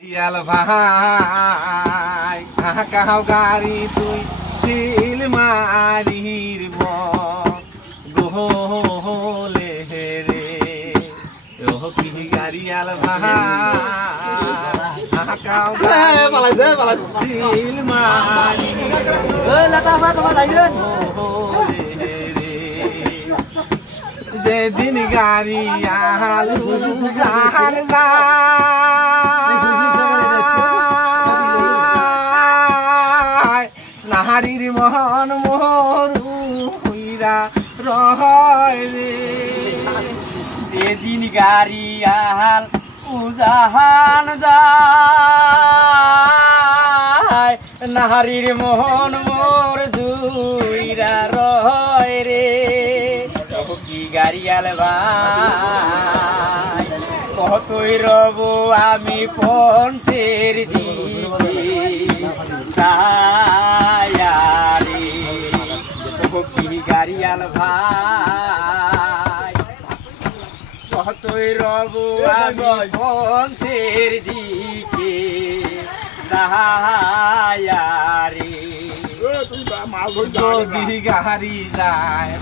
ইয়াল ভাই কাহাও গাড়ি তুই সিল মারির গোহলে রে ও কি গাড়ি আল ভাই কাহাও সিল মারি যেদিন গাড়ি আলু জাহান নাহারির মহন মোহরু হইরা রয় রে যেদিন গাড়ি আহাল উজাহান যায় নাহারির মোহন মোর জুইরা রয় রে কি গাড়ি আল ভাই কতই রব আমি পন্থের দিকে ছায়ারে কি গাড়ি আল ভাই কতই রব আমি পন্থের দিকে ছায়ারে যদি গাড়ি যায়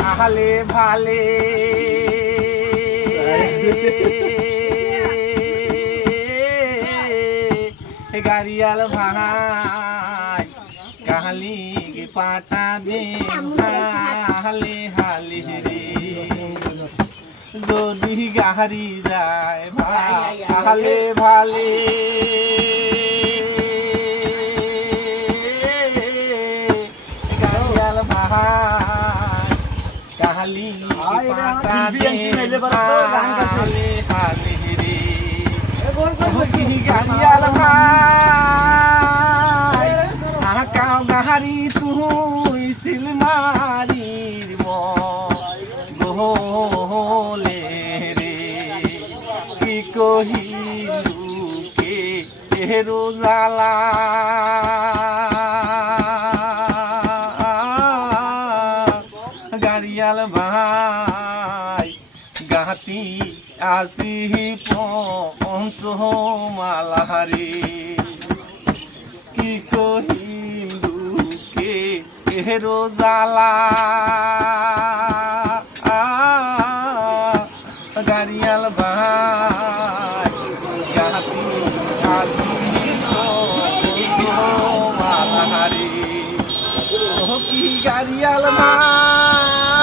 ভালে ভালে গাড়িয়াল ভাই কাহালি পাটা দে হালে হালে রে যদি গাড়ি যায় ভালে ভালে গাড়িয়াল ভাই কাহালি পাটা দে হালে হালে রে গাড়িয়াল ভাই কাও গাহারি তুই সিল মারির গোহলে রে কি কহিলুকে এরো জ্বালা গাড়িয়াল ভাই গাতি আসি পঞ্চমালারে কি কহিলুকে এরো জ্বালা গাড়িয়াল ভাই গাতি আসি পঞ্চমালারে ও কি গাড়িয়াল ভাই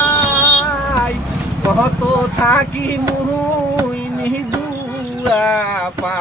কত থাকি মুই নিদুয়া পা